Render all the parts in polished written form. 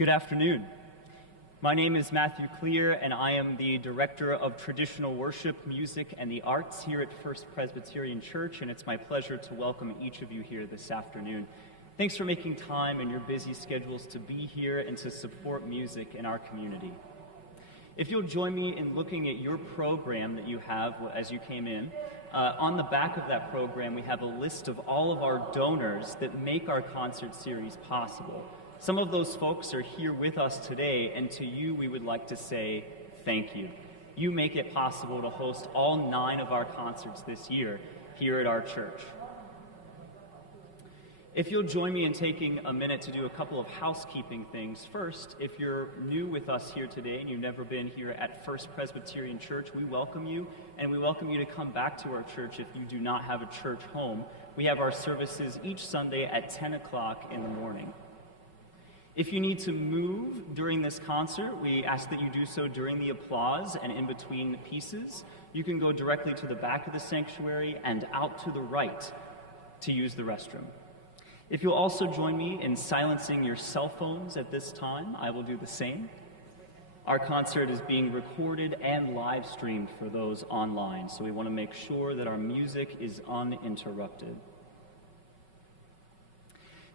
Good afternoon. My name is Matthew Clear, and I am the Director of Traditional Worship, Music, and the Arts here at First Presbyterian Church, and it's my pleasure to welcome each of you here this afternoon. Thanks for making time in your busy schedules to be here and to support music in our community. If you'll join me in looking at your program that you have as you came in, on the back of that program we have a list of all of our donors that make our concert series possible. Some of those folks are here with us today, and to you we would like to say thank you. You make it possible to host all 9 of our concerts this year here at our church. If you'll join me in taking a minute to do a couple of housekeeping things. First, if you're new with us here today and you've never been here at First Presbyterian Church, we welcome you, and we welcome you to come back to our church if you do not have a church home. We have our services each Sunday at 10 o'clock in the morning. If you need to move during this concert, we ask that you do so during the applause and in between pieces. You can go directly to the back of the sanctuary and out to the right to use the restroom. If you'll also join me in silencing your cell phones at this time, I will do the same. Our concert is being recorded and live streamed for those online, so we want to make sure that our music is uninterrupted.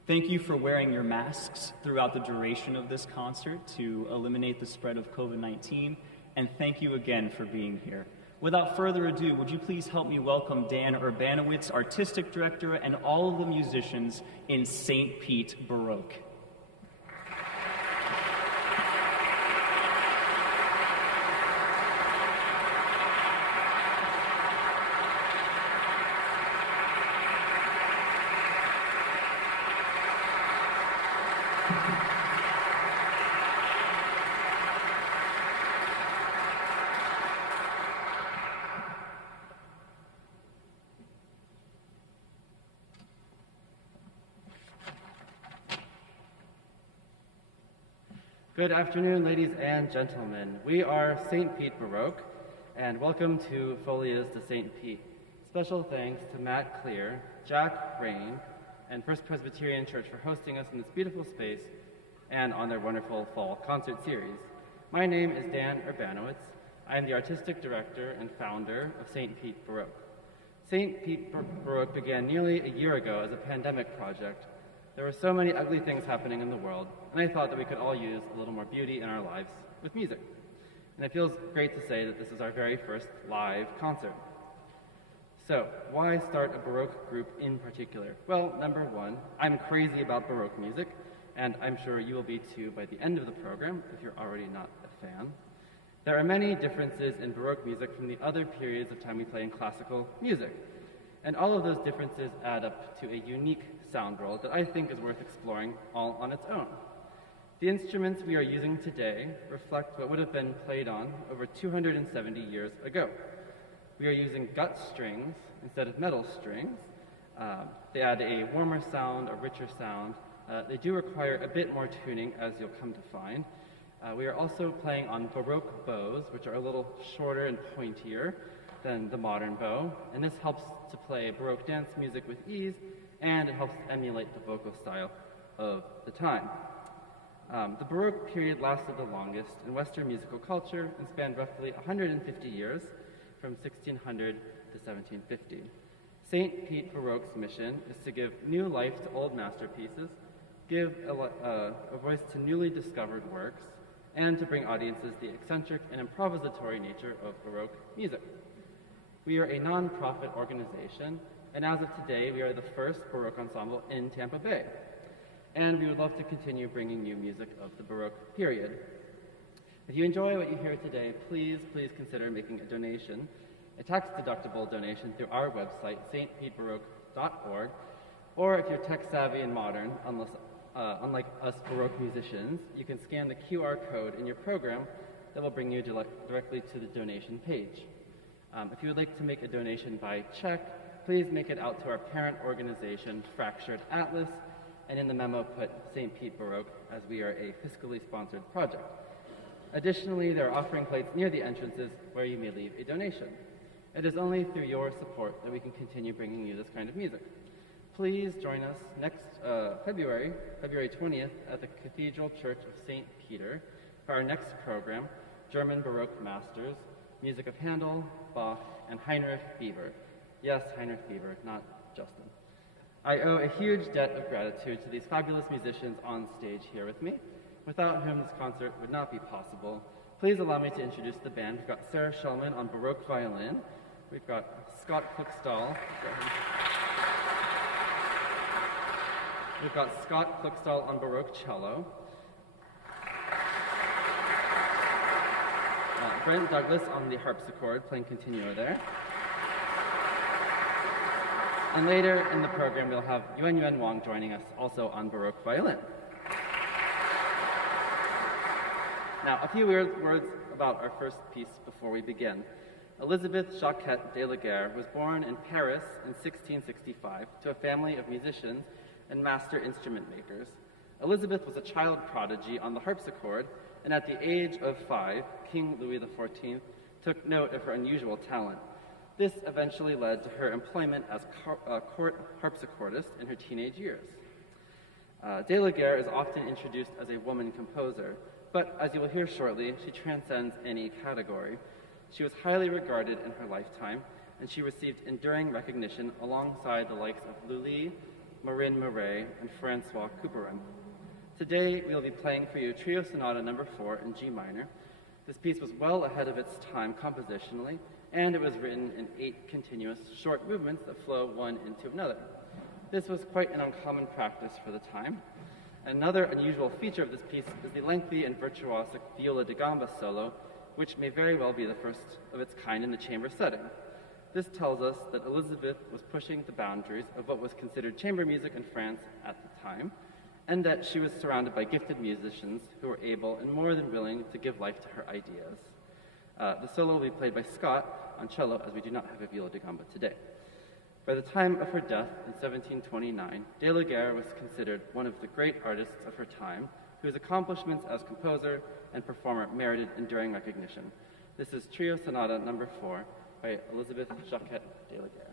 Thank you for wearing your masks throughout the duration of this concert to eliminate the spread of COVID-19, and thank you again for being here. Without further ado, would you please help me welcome Dan Urbanowitz, Artistic Director, and all of the musicians in St. Pete Baroque. Good afternoon, ladies and gentlemen. We are St. Pete Baroque, and welcome to Folies de St Pete. Special thanks to Matt Clear, Jack Rain, and First Presbyterian Church for hosting us in this beautiful space and on their wonderful fall concert series. My name is Dan Urbanowitz. I am the Artistic Director and founder of St. Pete Baroque. St. Pete Baroque began nearly a year ago as a pandemic project. There were so many ugly things happening in the world, and I thought that we could all use a little more beauty in our lives with music. And it feels great to say that this is our very first live concert. So, why start a Baroque group in particular? Well, number one, I'm crazy about Baroque music, and I'm sure you will be too by the end of the program, if you're already not a fan. There are many differences in Baroque music from the other periods of time we play in classical music. And all of those differences add up to a unique sound world that I think is worth exploring all on its own. The instruments we are using today reflect what would have been played on over 270 years ago. We are using gut strings instead of metal strings. They add a warmer sound, a richer sound. They do require a bit more tuning, as you'll come to find. We are also playing on Baroque bows, which are a little shorter and pointier than the modern bow, and this helps to play Baroque dance music with ease, and it helps emulate the vocal style of the time. The Baroque period lasted the longest in Western musical culture and spanned roughly 150 years, from 1600 to 1750. St. Pete Baroque's mission is to give new life to old masterpieces, give a voice to newly discovered works, and to bring audiences the eccentric and improvisatory nature of Baroque music. We are a non-profit organization, and as of today, we are the first Baroque ensemble in Tampa Bay. And we would love to continue bringing you music of the Baroque period. If you enjoy what you hear today, please consider making a donation, a tax-deductible donation through our website, stpetebaroque.org, or if you're tech-savvy and modern, unlike us Baroque musicians, you can scan the QR code in your program that will bring you directly to the donation page. If you would like to make a donation by check, please make it out to our parent organization, Fractured Atlas, and in the memo put St. Pete Baroque, as we are a fiscally sponsored project. Additionally, there are offering plates near the entrances where you may leave a donation. It is only through your support that we can continue bringing you this kind of music. Please join us next February 20th at the Cathedral Church of St. Peter for our next program, German Baroque Masters, music of Handel, Bach, and Heinrich Bieber. Yes, Heinrich Bieber, not Justin. I owe a huge debt of gratitude to these fabulous musicians on stage here with me, without whom this concert would not be possible. Please allow me to introduce the band. We've got Sarah Shellman on Baroque violin. We've got Scott Klickstall. We've got Scott Klickstall on Baroque cello. Brent Douglas on the harpsichord, playing continuo there. And later in the program, we'll have Yuan Wang joining us also on Baroque violin. Now, a few words about our first piece before we begin. Elizabeth Jacquette de la Guerre was born in Paris in 1665 to a family of musicians and master instrument makers. Elizabeth was a child prodigy on the harpsichord, and at the age of 5, King Louis XIV took note of her unusual talent. This eventually led to her employment as a court harpsichordist in her teenage years. De la Guerre is often introduced as a woman composer, but as you will hear shortly, she transcends any category. She was highly regarded in her lifetime, and she received enduring recognition alongside the likes of Lully, Marin Murray, and Francois Couperin. Today, we will be playing for you Trio Sonata No. 4 in G minor. This piece was well ahead of its time compositionally, and it was written in 8 continuous short movements that flow one into another. This was quite an uncommon practice for the time. Another unusual feature of this piece is the lengthy and virtuosic viola da gamba solo, which may very well be the first of its kind in the chamber setting. This tells us that Elizabeth was pushing the boundaries of what was considered chamber music in France at the time, and that she was surrounded by gifted musicians who were able and more than willing to give life to her ideas. The solo will be played by Scott on cello, as we do not have a viola da gamba today. By the time of her death in 1729, de la Guerre was considered one of the great artists of her time, whose accomplishments as composer and performer merited enduring recognition. This is Trio Sonata No. 4 by Elizabeth Jacquette de la Guerre.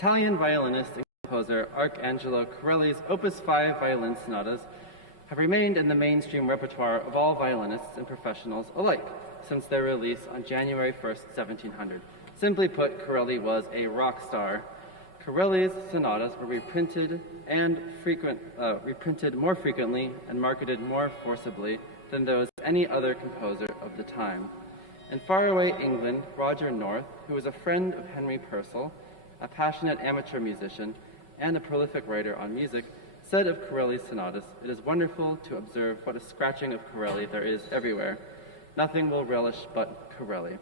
Italian violinist and composer Arcangelo Corelli's Opus 5 violin sonatas have remained in the mainstream repertoire of all violinists and professionals alike since their release on January 1st, 1700. Simply put, Corelli was a rock star. Corelli's sonatas were reprinted more frequently and marketed more forcibly than those of any other composer of the time. In faraway England, Roger North, who was a friend of Henry Purcell, a passionate amateur musician, and a prolific writer on music, said of Corelli's sonatas, "It is wonderful to observe what a scratching of Corelli there is everywhere. Nothing will relish but Corelli."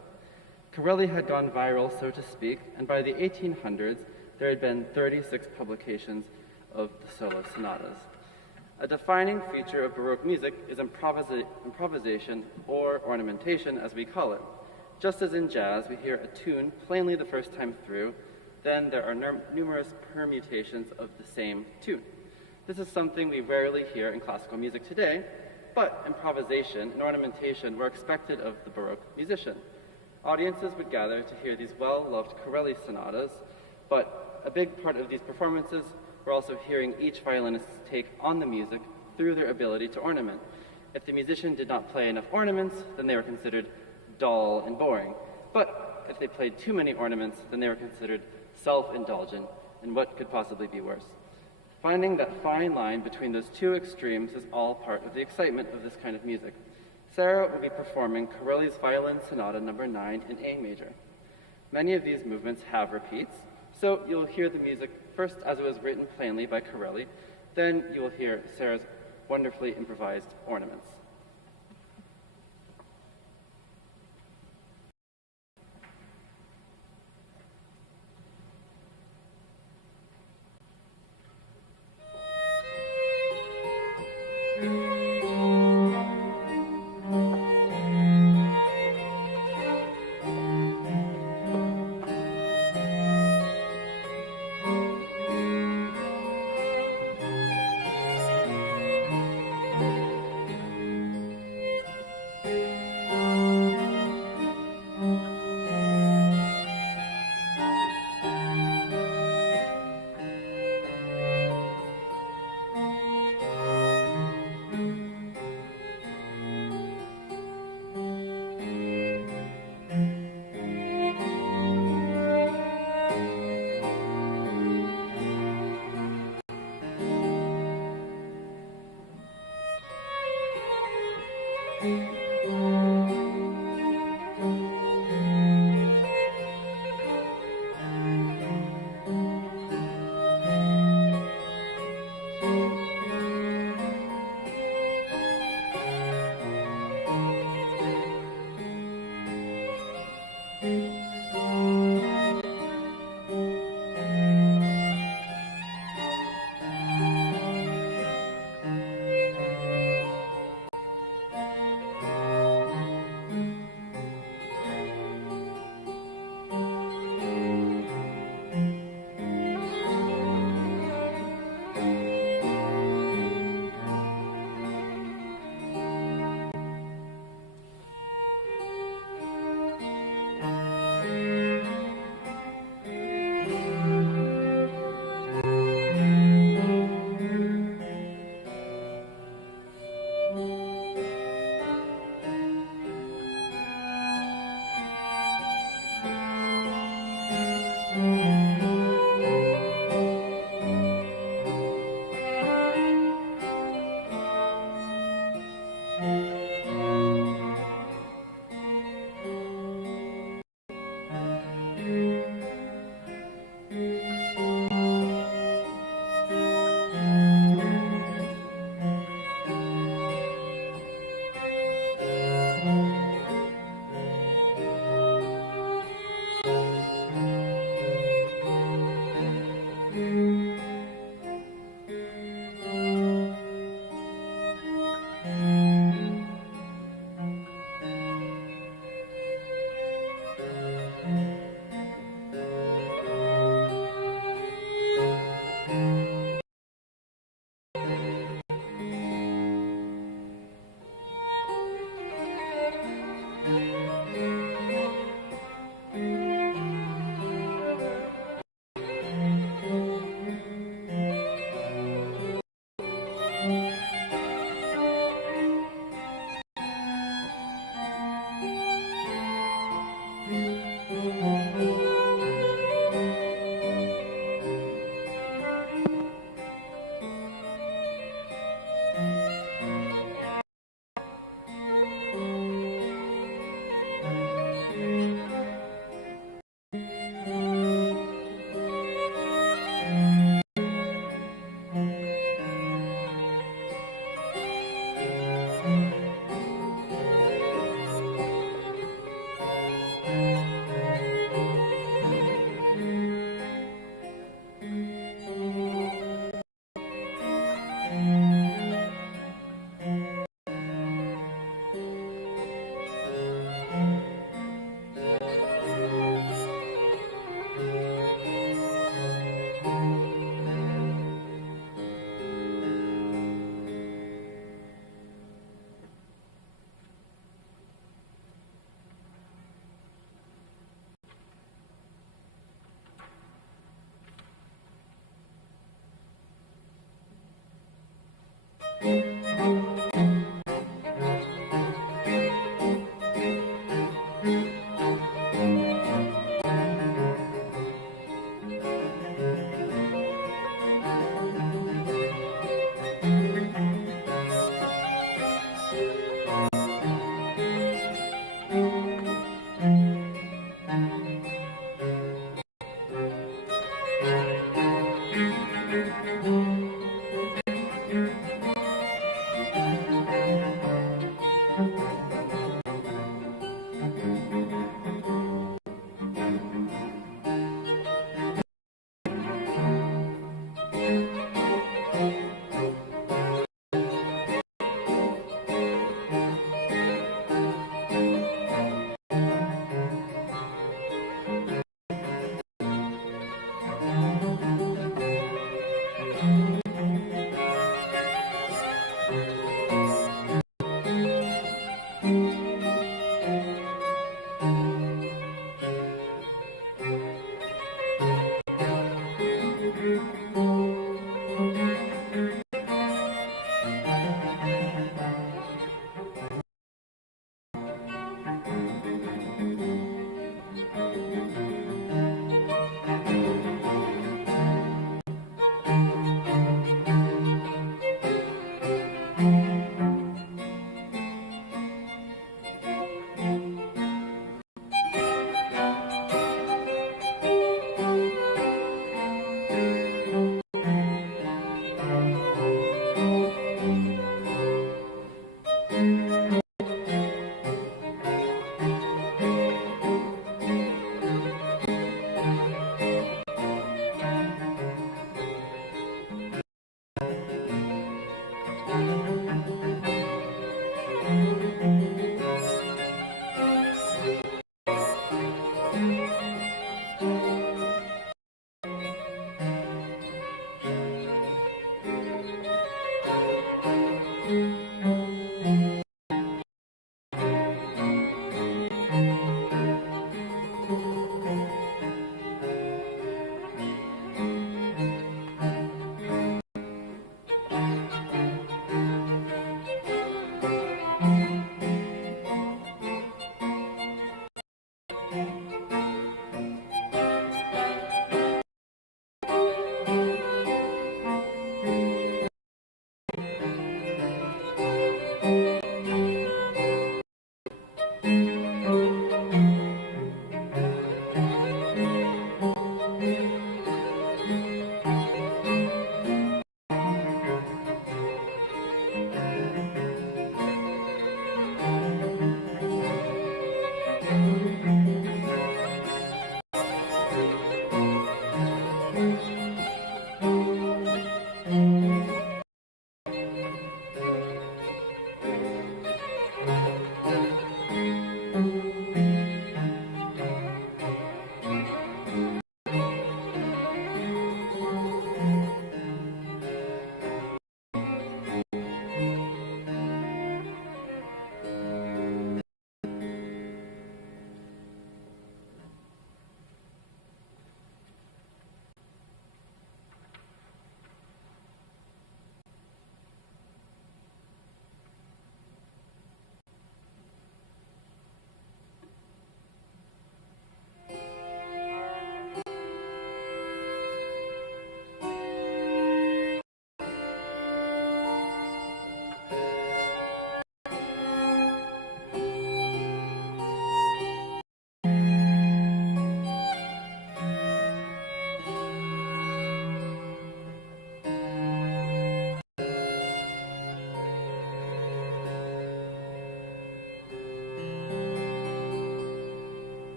Corelli had gone viral, so to speak, and by the 1800s, there had been 36 publications of the solo sonatas. A defining feature of Baroque music is improvisation, or ornamentation, as we call it. Just as in jazz, we hear a tune plainly the first time through, then there are numerous permutations of the same tune. This is something we rarely hear in classical music today, but improvisation and ornamentation were expected of the Baroque musician. Audiences would gather to hear these well-loved Corelli sonatas, but a big part of these performances were also hearing each violinist's take on the music through their ability to ornament. If the musician did not play enough ornaments, then they were considered dull and boring. But if they played too many ornaments, then they were considered self-indulgent, and what could possibly be worse? Finding that fine line between those two extremes is all part of the excitement of this kind of music. Sarah will be performing Corelli's Violin Sonata No. 9 in A major. Many of these movements have repeats, so you'll hear the music first as it was written plainly by Corelli, then you will hear Sarah's wonderfully improvised ornaments.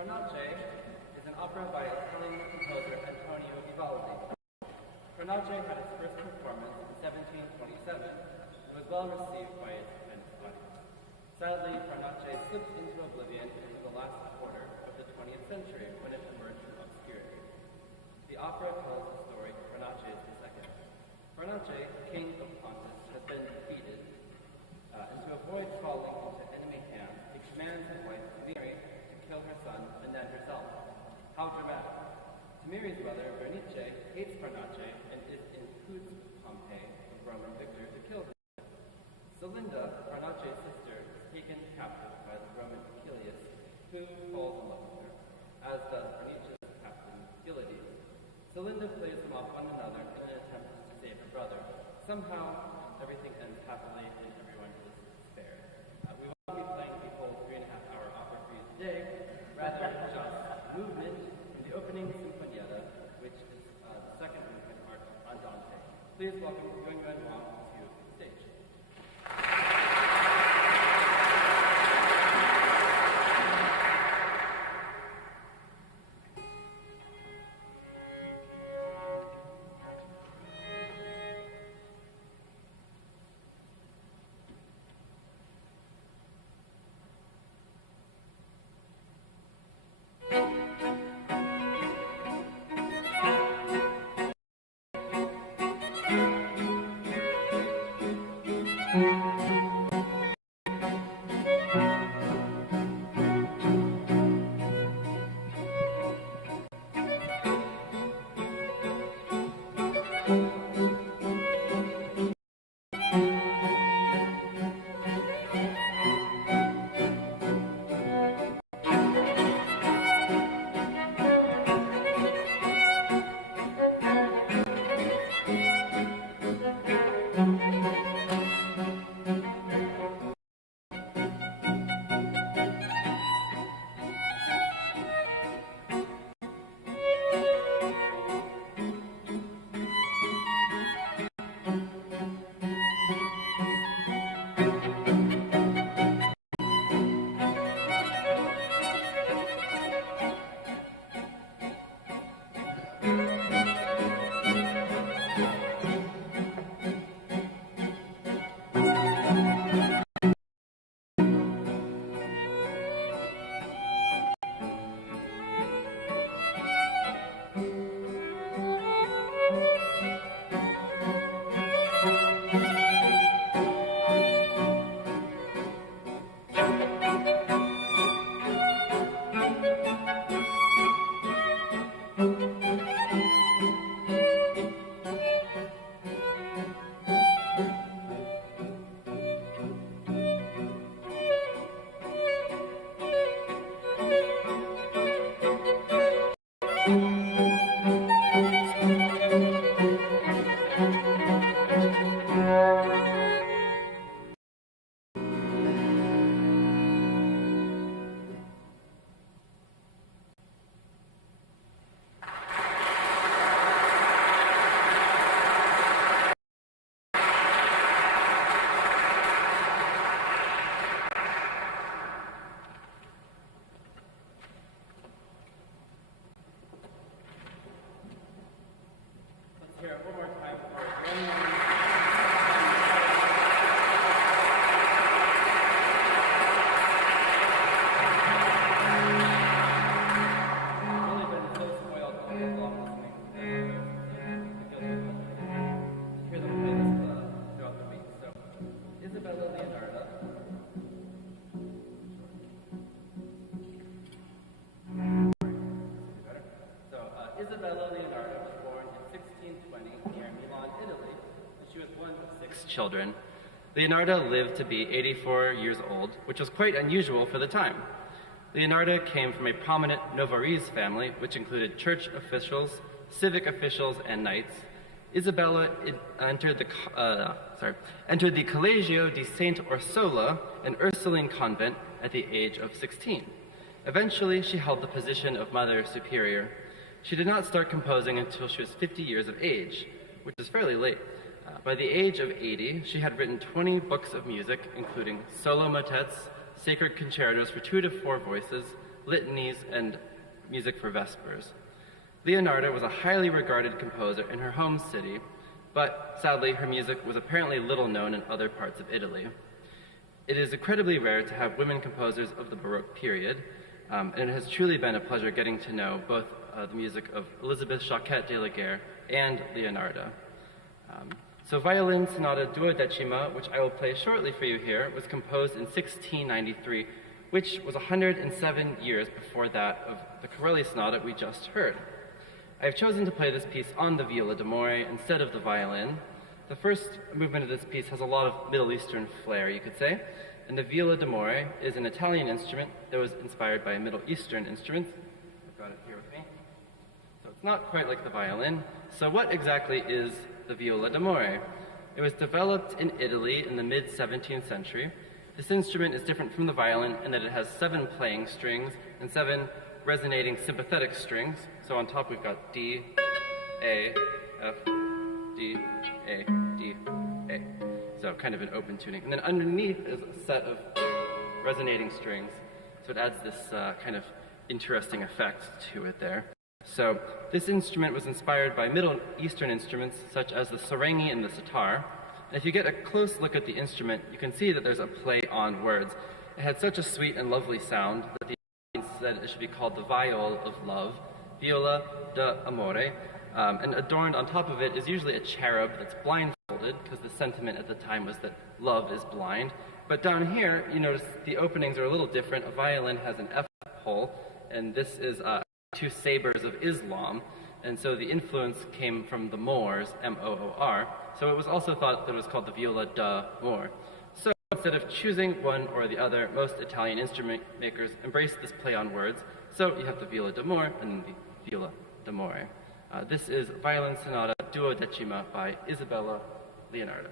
Carnace is an opera by Italian composer Antonio Vivaldi. Carnace had its first performance in 1727 and was well received by its immense audience. Sadly, Carnace slipped into oblivion in the last quarter of the 20th century when it emerged from obscurity. The opera tells the story of Carnaces II. Carnace, king of Pontus, has been defeated, and to avoid falling into enemy hands, he commands his wife Mary to kill her son and then herself. How dramatic! Tamiri's mother, Bernice, hates Carnace and is in cahoots with Pompey, the Roman victor, to kill him. Celinda, Carnace's sister, is taken captive by the Roman Achilles, who falls in love with her, as does Bernice's captain, Gillides. Celinda plays them off one another in an attempt to save her brother. Somehow, everything ends happily and everyone is spared. We won't be playing the whole 3.5-hour opera for you today, rather just movement in the opening Sinfonietta, which is the second movement art on Dante. Please welcome Yuan Wang to the stage. Here, one more time for really been so spoiled all along listening to hear them play this throughout the week. So, Isabella Leonarda. Isabella Leonarda was born in 1620 near Milan, Italy, and she was one of 6 children. Leonarda lived to be 84 years old, which was quite unusual for the time. Leonarda came from a prominent Novarese family, which included church officials, civic officials, and knights. Isabella entered the Collegio di Saint Orsola, an Ursuline convent, at the age of 16. Eventually, she held the position of Mother Superior. She did not start composing until she was 50 years of age, which is fairly late. By the age of 80, she had written 20 books of music, including solo motets, sacred concertos for 2 to 4 voices, litanies, and music for vespers. Leonarda was a highly regarded composer in her home city, but sadly her music was apparently little known in other parts of Italy. It is incredibly rare to have women composers of the Baroque period, and it has truly been a pleasure getting to know both the music of Elizabeth Jacquet de la Guerre and Leonarda. So Violin Sonata Duodecima, which I will play shortly for you here, was composed in 1693, which was 107 years before that of the Corelli Sonata we just heard. I have chosen to play this piece on the viola d'amore instead of the violin. The first movement of this piece has a lot of Middle Eastern flair, you could say, and the viola d'amore is an Italian instrument that was inspired by a Middle Eastern instrument. I've got it here with me. So it's not quite like the violin. So what exactly is the viola d'amore? It was developed in Italy in the mid-17th century. This instrument is different from the violin in that it has 7 playing strings and 7 resonating sympathetic strings. So on top we've got D, A, F, D, A, D, A. So kind of an open tuning. And then underneath is a set of resonating strings. So it adds this kind of interesting effect to it there. So this instrument was inspired by Middle Eastern instruments such as the sarangi and the sitar. And if you get a close look at the instrument, you can see that there's a play on words. It had such a sweet and lovely sound that the said it should be called the viol of love, viola d'amore, and adorned on top of it is usually a cherub that's blindfolded, because the sentiment at the time was that love is blind. But down here, you notice the openings are a little different. A violin has an F hole, and this is 2 sabers of Islam, and so the influence came from the Moors, M-O-O-R, so it was also thought that it was called the viola d'amore. So instead of choosing one or the other, most Italian instrument makers embrace this play on words, so you have the viola d'amore and the viola d'amore. This is Violin Sonata Duodecima by Isabella Leonarda.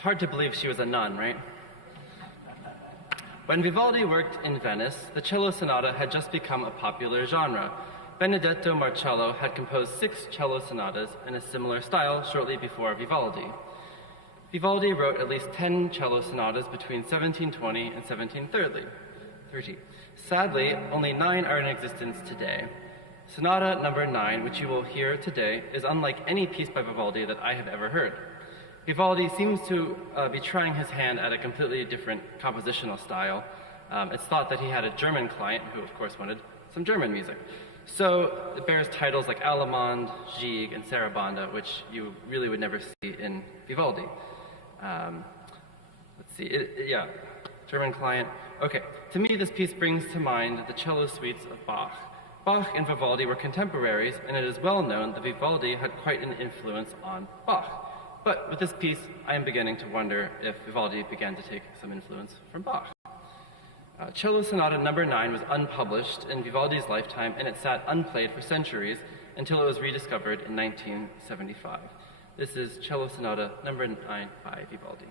It's hard to believe she was a nun, right? When Vivaldi worked in Venice, the cello sonata had just become a popular genre. Benedetto Marcello had composed 6 cello sonatas in a similar style shortly before Vivaldi. Vivaldi wrote at least 10 cello sonatas between 1720 and 1730. Sadly, only 9 are in existence today. Sonata number 9, which you will hear today, is unlike any piece by Vivaldi that I have ever heard. Vivaldi seems to be trying his hand at a completely different compositional style. It's thought that he had a German client who, of course, wanted some German music. So it bears titles like Allemande, Gigue, and Sarabanda, which you really would never see in Vivaldi. Let's see, German client. Okay, to me this piece brings to mind the cello suites of Bach. Bach and Vivaldi were contemporaries, and it is well known that Vivaldi had quite an influence on Bach. But with this piece, I am beginning to wonder if Vivaldi began to take some influence from Bach. Cello Sonata number 9 was unpublished in Vivaldi's lifetime, and it sat unplayed for centuries until it was rediscovered in 1975. This is Cello Sonata number 9 by Vivaldi.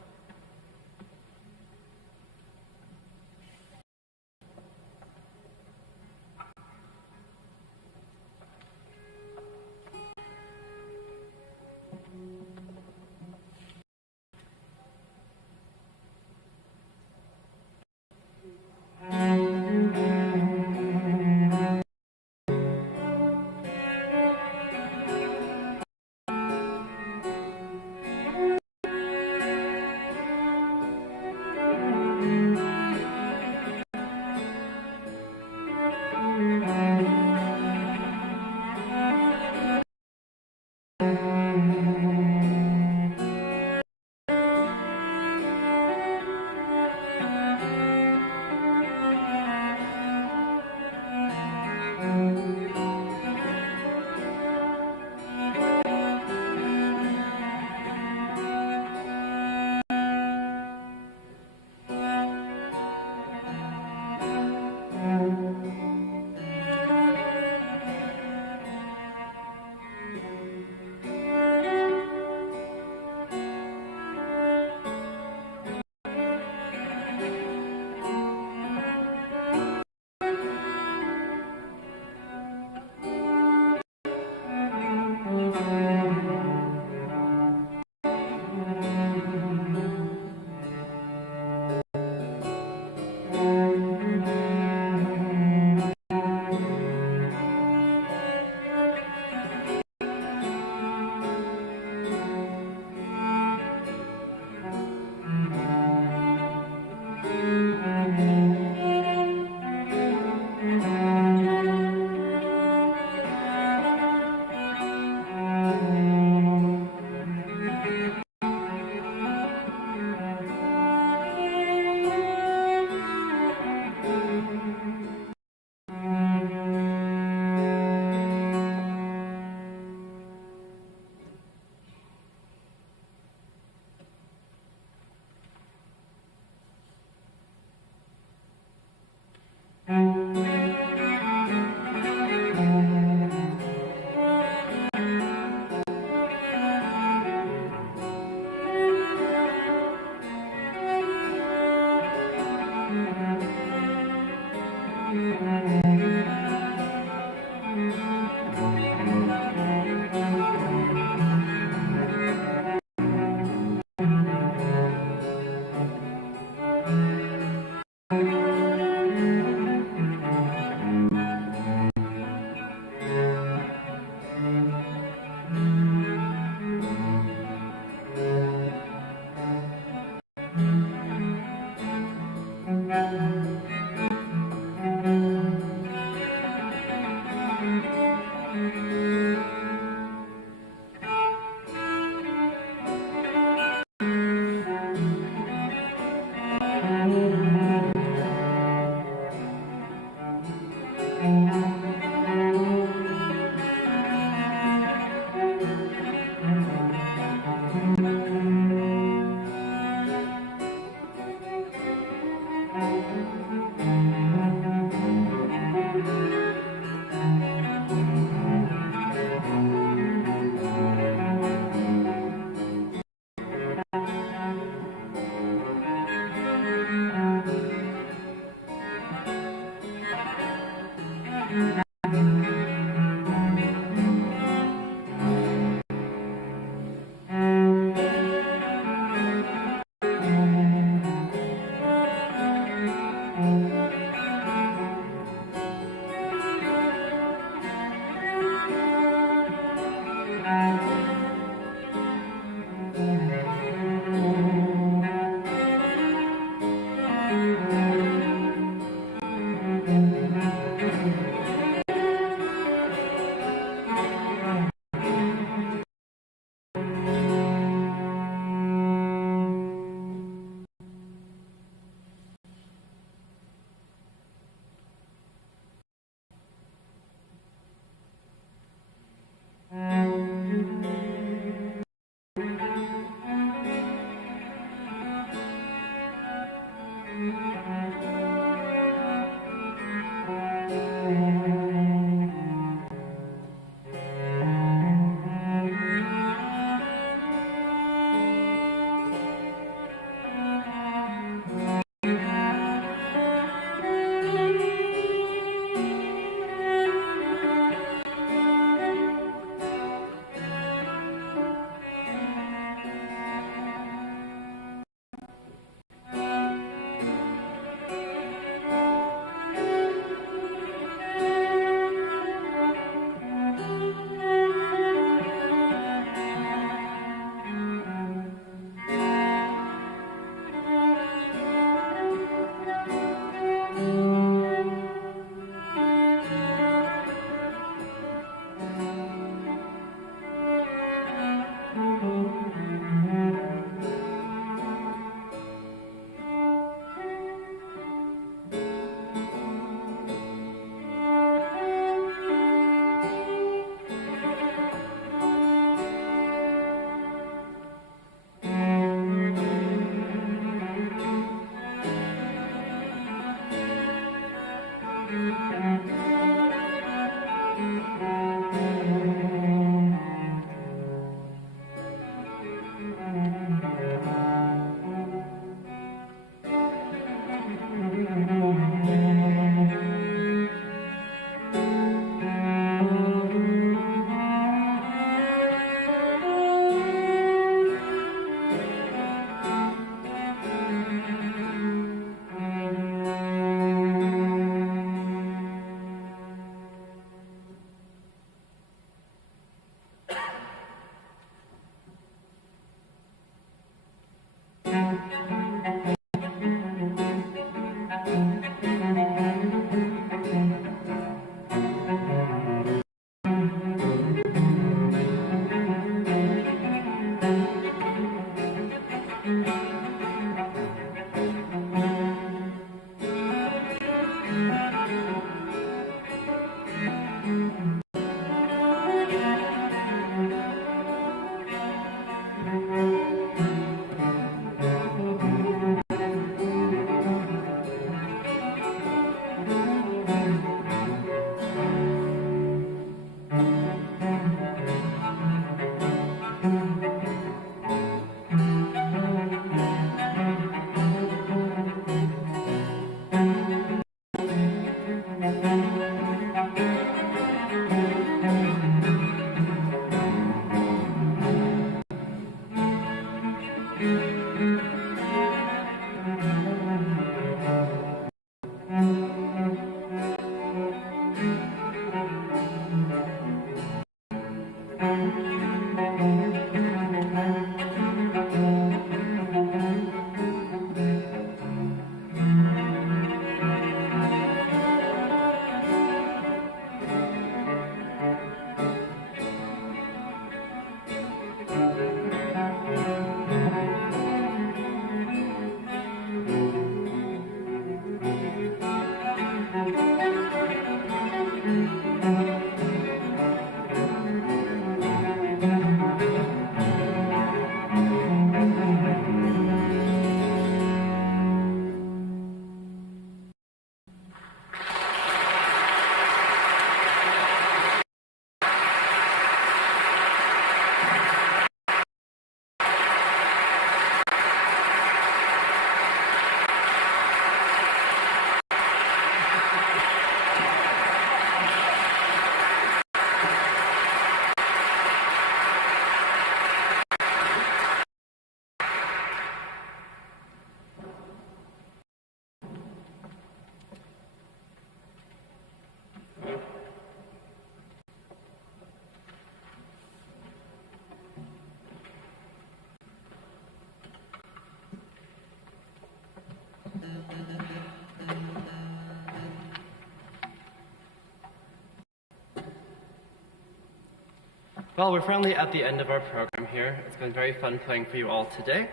Well, we're finally at the end of our program here. It's been very fun playing for you all today.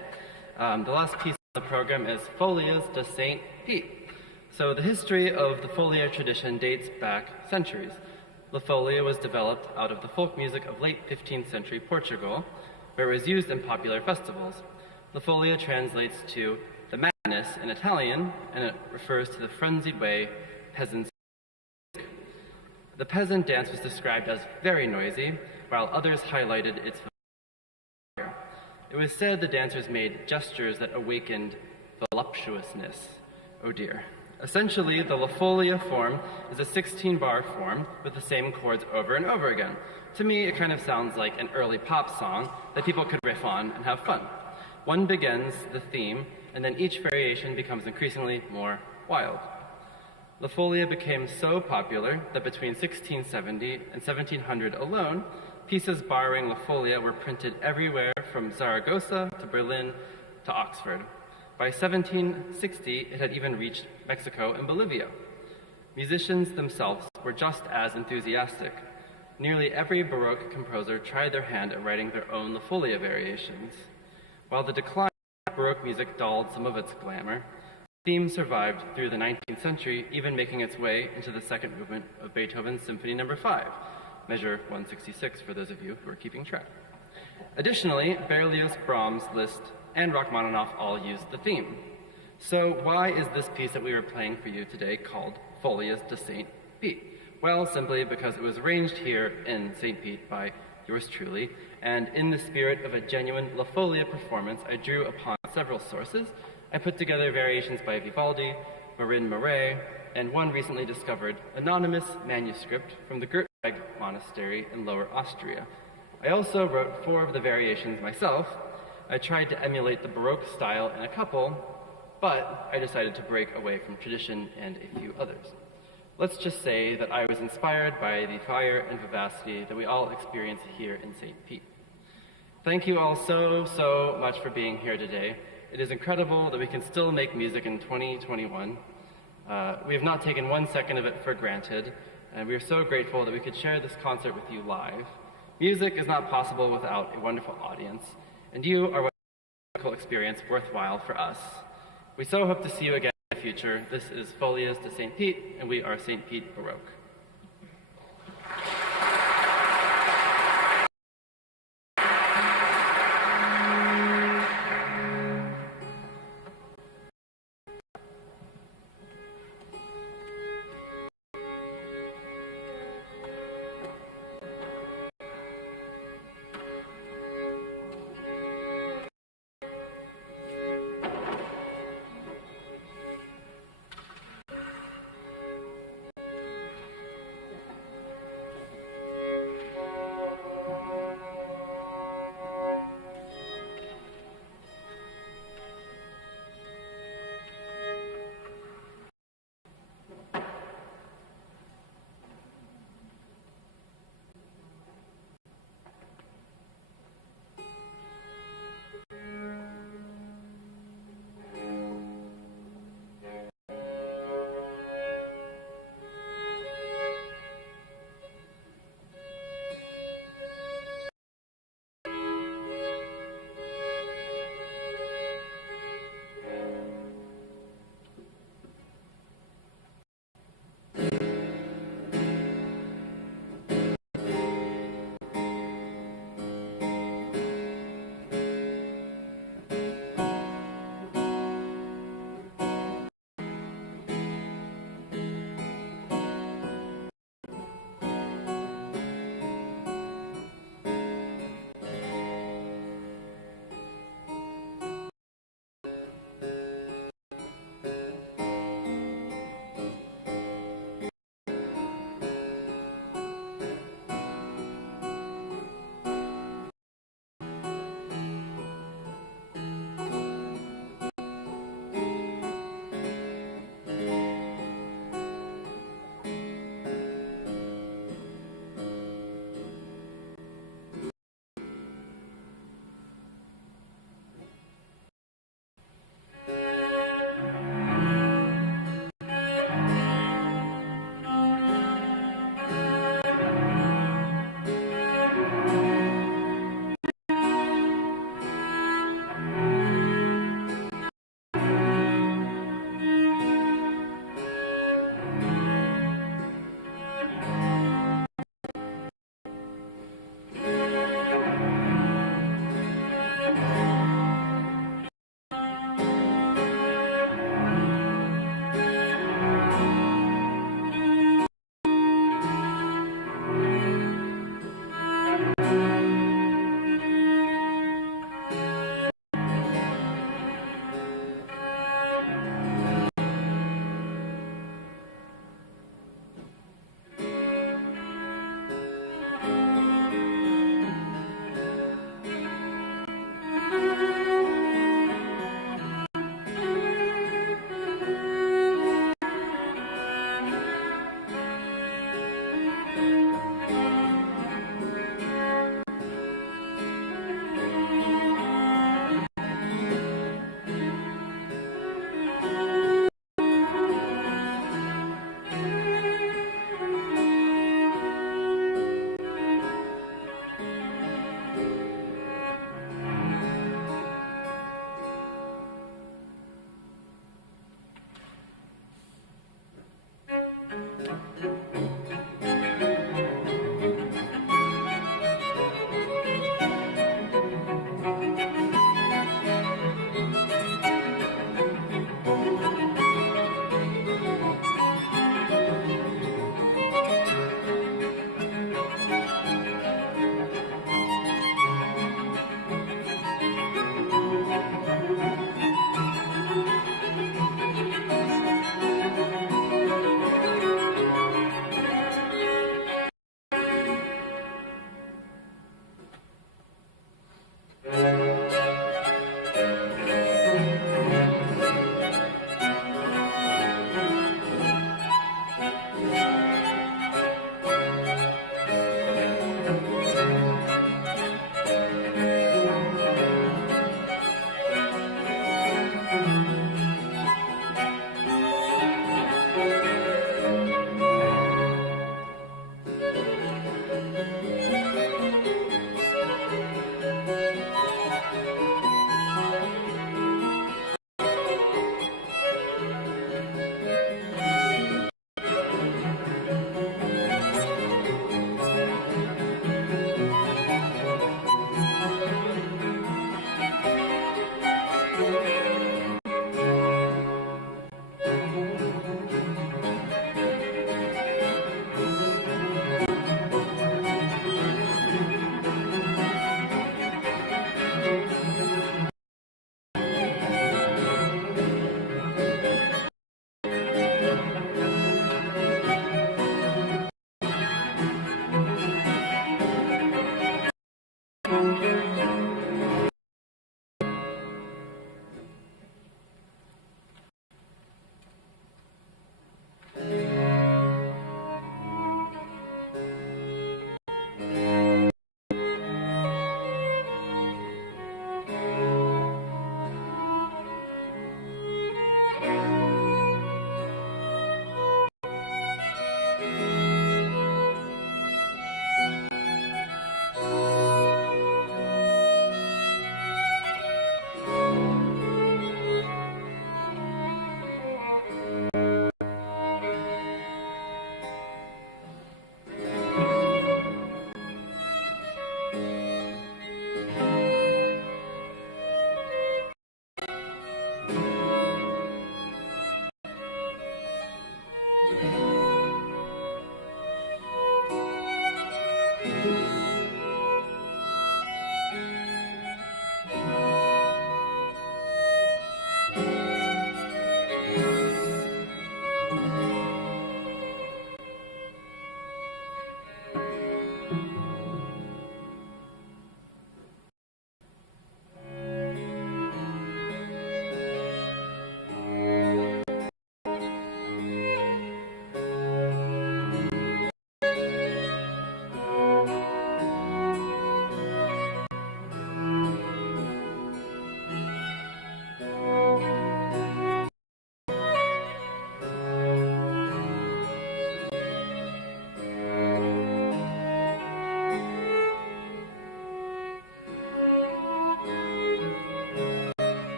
The last piece of the program is Folies de St Pete. So the history of the Folia tradition dates back centuries. La Folia was developed out of the folk music of late 15th century Portugal, where it was used in popular festivals. La Folia translates to the madness in Italian, and it refers to the frenzied way peasants. The peasant dance was described as very noisy, while others highlighted its fire. It was said the dancers made gestures that awakened voluptuousness. Oh dear. Essentially, the La Folia form is a 16-bar form with the same chords over and over again. To me, it kind of sounds like an early pop song that people could riff on and have fun. One begins the theme, and then each variation becomes increasingly more wild. La Folia became so popular that between 1670 and 1700 alone, pieces borrowing La Folia were printed everywhere from Zaragoza to Berlin to Oxford. By 1760, it had even reached Mexico and Bolivia. Musicians themselves were just as enthusiastic. Nearly every Baroque composer tried their hand at writing their own La Folia variations. While the decline of Baroque music dulled some of its glamour, the theme survived through the 19th century, even making its way into the second movement of Beethoven's Symphony No. 5, measure 166 for those of you who are keeping track. Additionally, Berlioz, Brahms, Liszt, and Rachmaninoff all used the theme. So why is this piece that we were playing for you today called Folies de St Pete? Well, simply because it was arranged here in St. Pete by yours truly, and in the spirit of a genuine La Folia performance, I drew upon several sources. I put together variations by Vivaldi, Marin Marais, and one recently discovered anonymous manuscript from the Gertberg Monastery in Lower Austria. I also wrote 4 of the variations myself. I tried to emulate the Baroque style in a couple, but I decided to break away from tradition and a few others. Let's just say that I was inspired by the fire and vivacity that we all experience here in St. Pete. Thank you all so much for being here today. It is incredible that we can still make music in 2021. We have not taken 1 second of it for granted, and we are so grateful that we could share this concert with you live. Music is not possible without a wonderful audience, and you are what makes a musical experience worthwhile for us. We so hope to see you again in the future. This is Folies de St. Pete, and we are St. Pete Baroque.